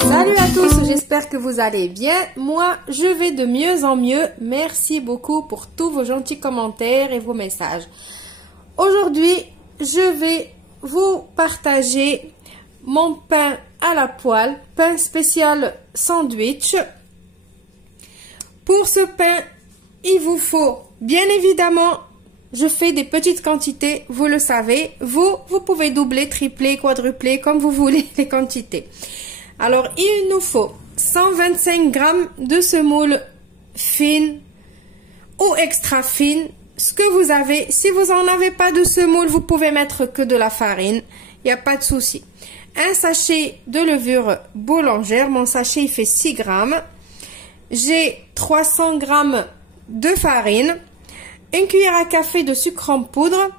Salut à tous, j'espère que vous allez bien. Moi, je vais de mieux en mieux. Merci beaucoup pour tous vos gentils commentaires et vos messages. Aujourd'hui, je vais vous partager mon pain à la poêle, pain spécial sandwich. Pour ce pain, il vous faut, bien évidemment, je fais des petites quantités, vous le savez. Vous pouvez doubler, tripler, quadrupler, comme vous voulez les quantités. Alors, il nous faut 125 g de semoule fine ou extra fine, ce que vous avez. Si vous n'en avez pas de semoule, vous pouvez mettre que de la farine, il n'y a pas de souci. Un sachet de levure boulangère, mon sachet il fait 6 g. J'ai 300 g de farine, une cuillère à café de sucre en poudre,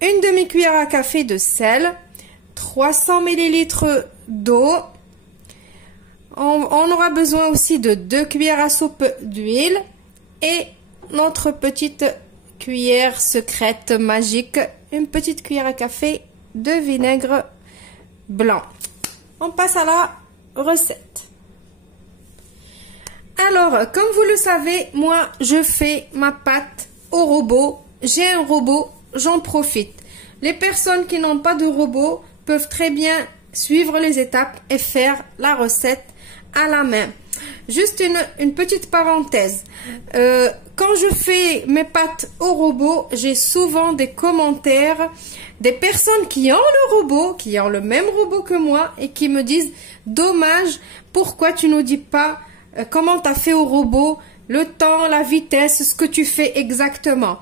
une demi-cuillère à café de sel, 300 ml d'eau. On aura besoin aussi de 2 cuillères à soupe d'huile et notre petite cuillère secrète magique, une petite cuillère à café de vinaigre blanc. On passe à la recette. Alors, comme vous le savez, moi, je fais ma pâte au robot. J'ai un robot, j'en profite. Les personnes qui n'ont pas de robot peuvent très bien suivre les étapes et faire la recette à la main. Juste une petite parenthèse. Quand je fais mes pâtes au robot, j'ai souvent des commentaires des personnes qui ont le robot, qui ont le même robot que moi et qui me disent « Dommage, pourquoi tu nous dis pas comment tu as fait au robot, le temps, la vitesse, ce que tu fais exactement ?»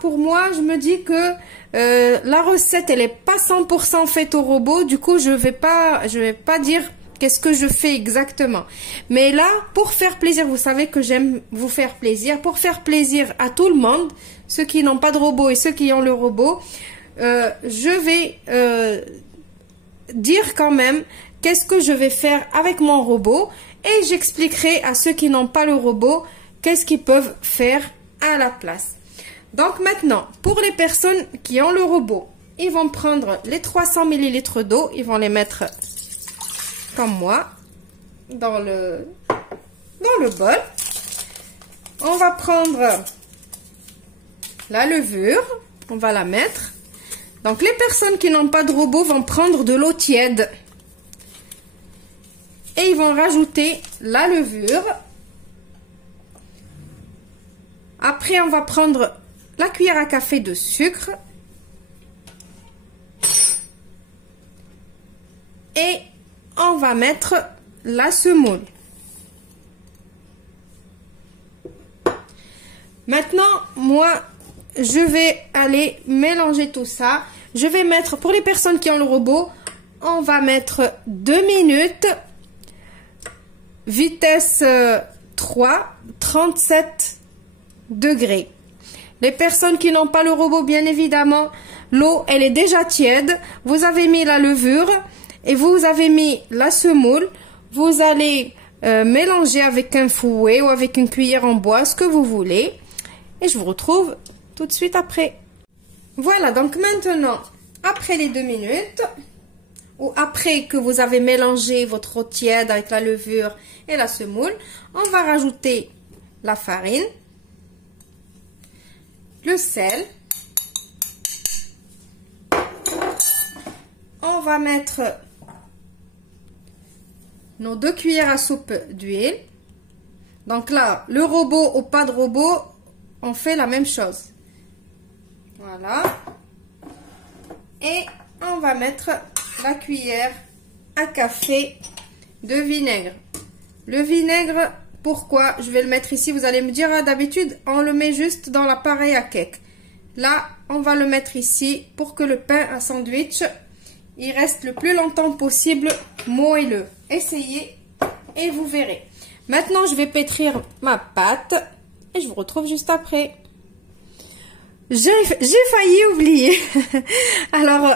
Pour moi, je me dis que la recette, elle est pas 100% faite au robot. Du coup, je vais pas dire qu'est-ce que je fais exactement. Mais là, pour faire plaisir, vous savez que j'aime vous faire plaisir. Pour faire plaisir à tout le monde, ceux qui n'ont pas de robot et ceux qui ont le robot, je vais dire quand même qu'est-ce que je vais faire avec mon robot. Et j'expliquerai à ceux qui n'ont pas le robot qu'est-ce qu'ils peuvent faire à la place. Donc maintenant, pour les personnes qui ont le robot, ils vont prendre les 300 ml d'eau, ils vont les mettre comme moi dans le bol. On va prendre la levure, on va la mettre. Donc les personnes qui n'ont pas de robot vont prendre de l'eau tiède. Et ils vont rajouter la levure. Après, on va prendre la cuillère à café de sucre. Et on va mettre la semoule. Maintenant, moi, je vais aller mélanger tout ça. Je vais mettre, pour les personnes qui ont le robot, on va mettre 2 minutes. Vitesse 3, 37 degrés. Les personnes qui n'ont pas le robot, bien évidemment, l'eau, elle est déjà tiède. Vous avez mis la levure et vous avez mis la semoule. Vous allez mélanger avec un fouet ou avec une cuillère en bois, ce que vous voulez. Et je vous retrouve tout de suite après. Voilà, donc maintenant, après les 2 minutes, ou après que vous avez mélangé votre eau tiède avec la levure et la semoule, on va rajouter la farine, le sel, on va mettre nos 2 cuillères à soupe d'huile. Donc là, le robot ou pas de robot, on fait la même chose. Voilà. Et on va mettre la cuillère à café de vinaigre. Le vinaigre, pourquoi je vais le mettre ici? Vous allez me dire, ah, d'habitude, on le met juste dans l'appareil à cake. Là, on va le mettre ici pour que le pain à sandwich, il reste le plus longtemps possible moelleux. Essayez et vous verrez. Maintenant, je vais pétrir ma pâte et je vous retrouve juste après. J'ai failli oublier. Alors,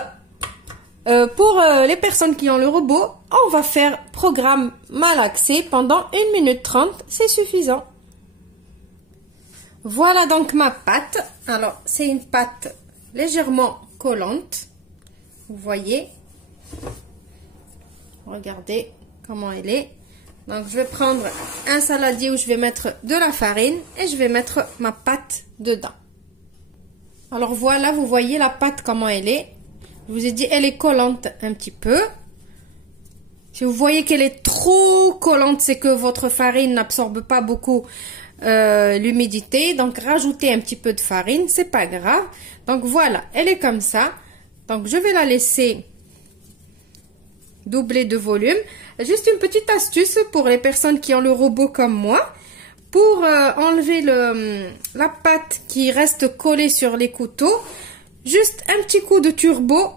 pour les personnes qui ont le robot, on va faire programme malaxé pendant 1 minute 30, c'est suffisant. Voilà donc ma pâte. Alors, c'est une pâte légèrement collante. Vous voyez, regardez comment elle est. Donc je vais prendre un saladier où je vais mettre de la farine et je vais mettre ma pâte dedans. Alors voilà, vous voyez la pâte comment elle est. Je vous ai dit, elle est collante un petit peu. Si vous voyez qu'elle est trop collante, c'est que votre farine n'absorbe pas beaucoup l'humidité. Donc rajoutez un petit peu de farine, c'est pas grave. Donc voilà, elle est comme ça. Donc je vais la laisser doubler de volume. Juste une petite astuce pour les personnes qui ont le robot comme moi. Pour enlever la pâte qui reste collée sur les couteaux, juste un petit coup de turbo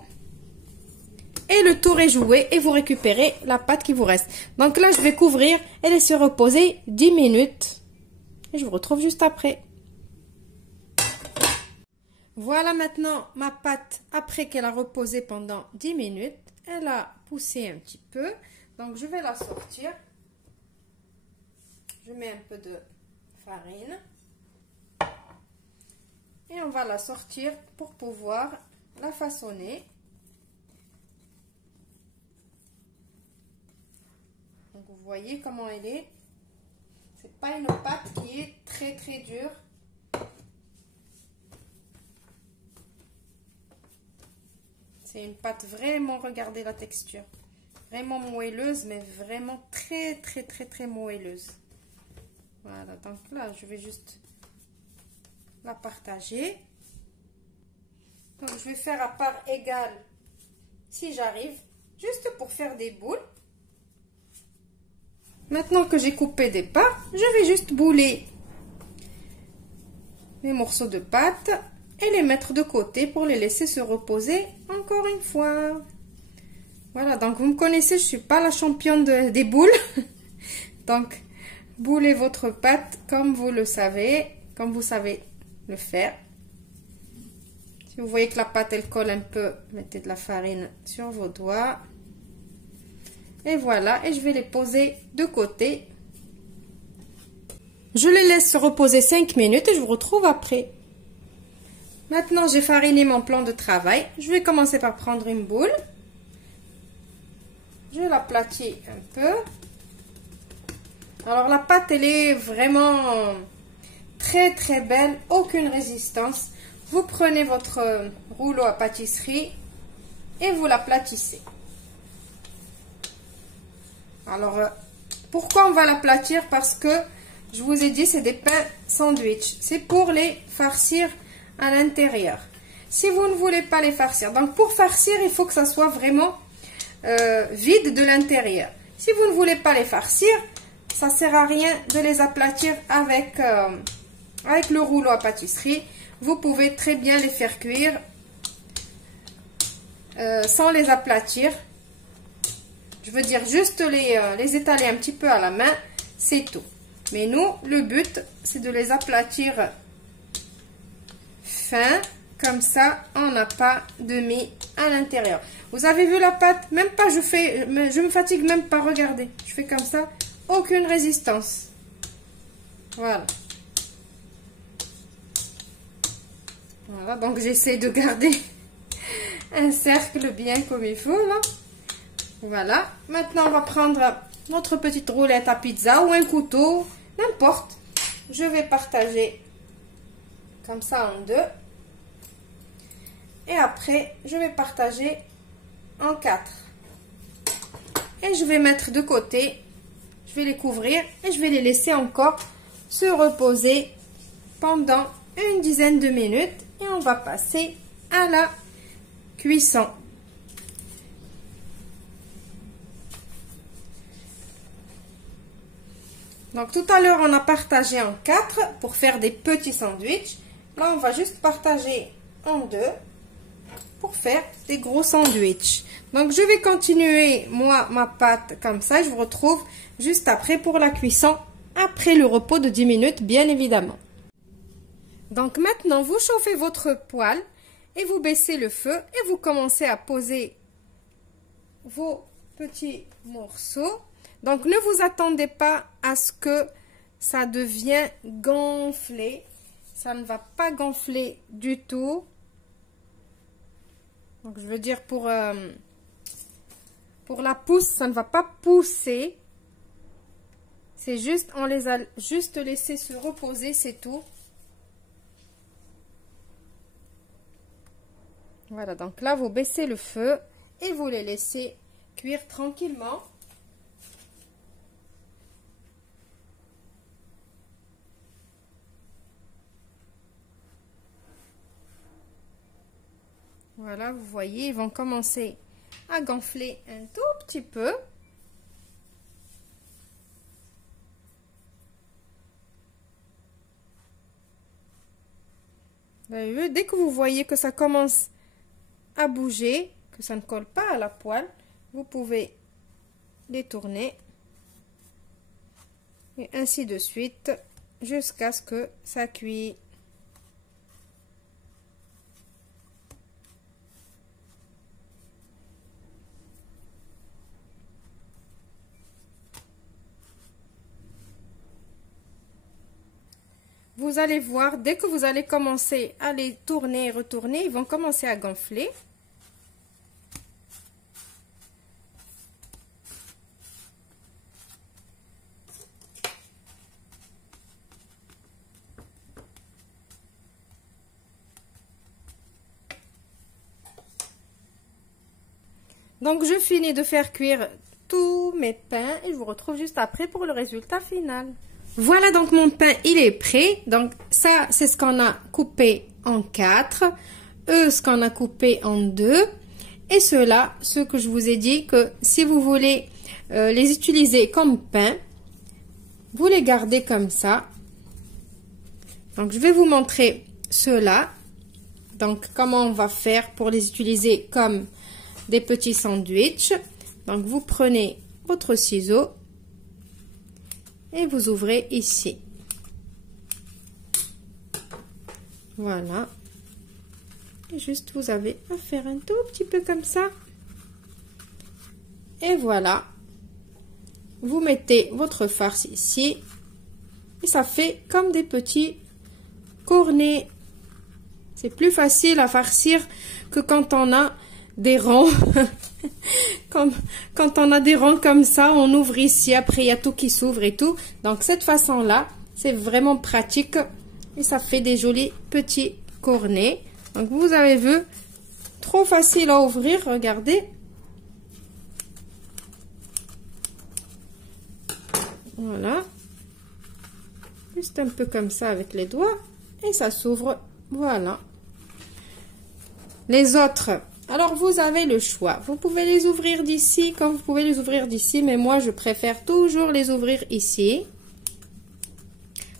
et le tour est joué et vous récupérez la pâte qui vous reste. Donc là, je vais couvrir et laisser reposer 10 minutes. Et je vous retrouve juste après. Voilà maintenant ma pâte après qu'elle a reposé pendant 10 minutes. Elle a poussé un petit peu. Donc je vais la sortir. Je mets un peu de farine. Et on va la sortir pour pouvoir la façonner. Donc vous voyez comment elle est. C'est pas une pâte qui est très très dure. C'est une pâte vraiment, regardez la texture. Vraiment moelleuse, mais vraiment très très très très moelleuse. Voilà, donc là, je vais juste la partager. Donc, je vais faire à part égale, si j'arrive, juste pour faire des boules. Maintenant que j'ai coupé des parts, je vais juste bouler les morceaux de pâte et les mettre de côté pour les laisser se reposer encore une fois. Voilà, donc vous me connaissez, je ne suis pas la championne des boules. Donc, boulez votre pâte comme vous le savez, comme vous savez le faire. Si vous voyez que la pâte elle colle un peu, mettez de la farine sur vos doigts. Et voilà, et je vais les poser de côté. Je les laisse se reposer 5 minutes et je vous retrouve après. Maintenant, j'ai fariné mon plan de travail. Je vais commencer par prendre une boule. Je l'aplatis un peu. Alors la pâte, elle est vraiment très très belle, aucune résistance. Vous prenez votre rouleau à pâtisserie et vous l'aplatissez. Alors pourquoi on va l'aplatir? Parce que je vous ai dit, c'est des pains sandwich. C'est pour les farcir à l'intérieur. Si vous ne voulez pas les farcir, donc pour farcir, il faut que ça soit vraiment vide de l'intérieur. Si vous ne voulez pas les farcir, ça ne sert à rien de les aplatir avec le rouleau à pâtisserie. Vous pouvez très bien les faire cuire sans les aplatir. Je veux dire juste les étaler un petit peu à la main, c'est tout. Mais nous, le but, c'est de les aplatir fin, comme ça, on n'a pas de mie à l'intérieur. Vous avez vu la pâte? Même pas, je me fatigue même pas, regardez. Je fais comme ça, aucune résistance. Voilà. Voilà, donc j'essaie de garder un cercle bien comme il faut, là. Voilà. Maintenant, on va prendre notre petite roulette à pizza ou un couteau, n'importe. Je vais partager comme ça en deux. Et après, je vais partager en 4. Et je vais mettre de côté. Je vais les couvrir et je vais les laisser encore se reposer pendant une dizaine de minutes. Et on va passer à la cuisson. Donc tout à l'heure, on a partagé en 4 pour faire des petits sandwichs. Là, on va juste partager en 2 pour faire des gros sandwichs. Donc je vais continuer, moi, ma pâte comme ça. Je vous retrouve juste après pour la cuisson, après le repos de 10 minutes, bien évidemment. Donc maintenant, vous chauffez votre poêle et vous baissez le feu et vous commencez à poser vos petits morceaux. Donc ne vous attendez pas à ce que ça devienne gonflé. Ça ne va pas gonfler du tout. Donc je veux dire pour la pousse, ça ne va pas pousser. C'est juste, on les a juste laissés se reposer, c'est tout. Voilà, donc là, vous baissez le feu et vous les laissez cuire tranquillement. Voilà, vous voyez, ils vont commencer à gonfler un tout petit peu. Vous avez vu, dès que vous voyez que ça commence à bouger, que ça ne colle pas à la poêle, vous pouvez les tourner. Et ainsi de suite, jusqu'à ce que ça cuise. Vous allez voir, dès que vous allez commencer à les tourner et retourner, ils vont commencer à gonfler. Donc, je finis de faire cuire tous mes pains et je vous retrouve juste après pour le résultat final. Voilà, donc mon pain, il est prêt. Donc, ça, c'est ce qu'on a coupé en 4. Ce qu'on a coupé en 2. Et ceux-là, ceux que je vous ai dit que si vous voulez les utiliser comme pain, vous les gardez comme ça. Donc, je vais vous montrer ceux-là. Donc, comment on va faire pour les utiliser comme des petits sandwichs. Donc, vous prenez votre ciseau et vous ouvrez ici. Voilà. Et juste, vous avez à faire un tout petit peu comme ça. Et voilà. Vous mettez votre farce ici. Et ça fait comme des petits cornets. C'est plus facile à farcir que quand on a des ronds. Quand on a des ronds comme ça, on ouvre ici, après il y a tout qui s'ouvre et tout. Donc cette façon-là, c'est vraiment pratique et ça fait des jolis petits cornets. Donc vous avez vu, trop facile à ouvrir, regardez. Voilà. Juste un peu comme ça avec les doigts et ça s'ouvre. Voilà. Les autres, alors vous avez le choix. Vous pouvez les ouvrir d'ici comme vous pouvez les ouvrir d'ici, mais moi je préfère toujours les ouvrir ici.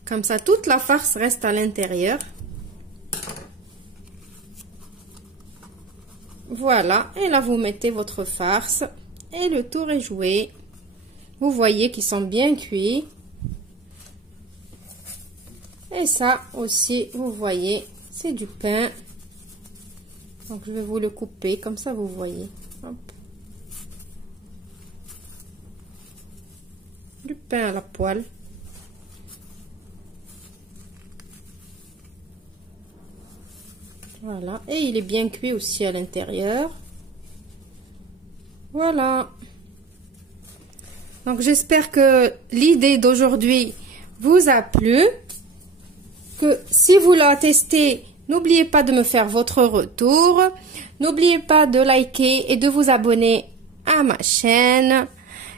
Comme ça, toute la farce reste à l'intérieur. Voilà, et là vous mettez votre farce et le tour est joué. Vous voyez qu'ils sont bien cuits. Et ça aussi, vous voyez, c'est du pain. Donc, je vais vous le couper, comme ça, vous voyez. Hop. Du pain à la poêle. Voilà. Et il est bien cuit aussi à l'intérieur. Voilà. Donc, j'espère que l'idée d'aujourd'hui vous a plu. Que si vous la testez, n'oubliez pas de me faire votre retour. N'oubliez pas de liker et de vous abonner à ma chaîne.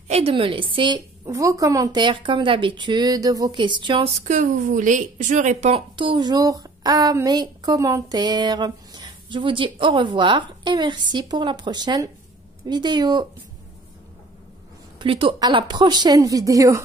Et de me laisser vos commentaires comme d'habitude, vos questions, ce que vous voulez. Je réponds toujours à mes commentaires. Je vous dis au revoir et merci pour la prochaine vidéo. Plutôt à la prochaine vidéo.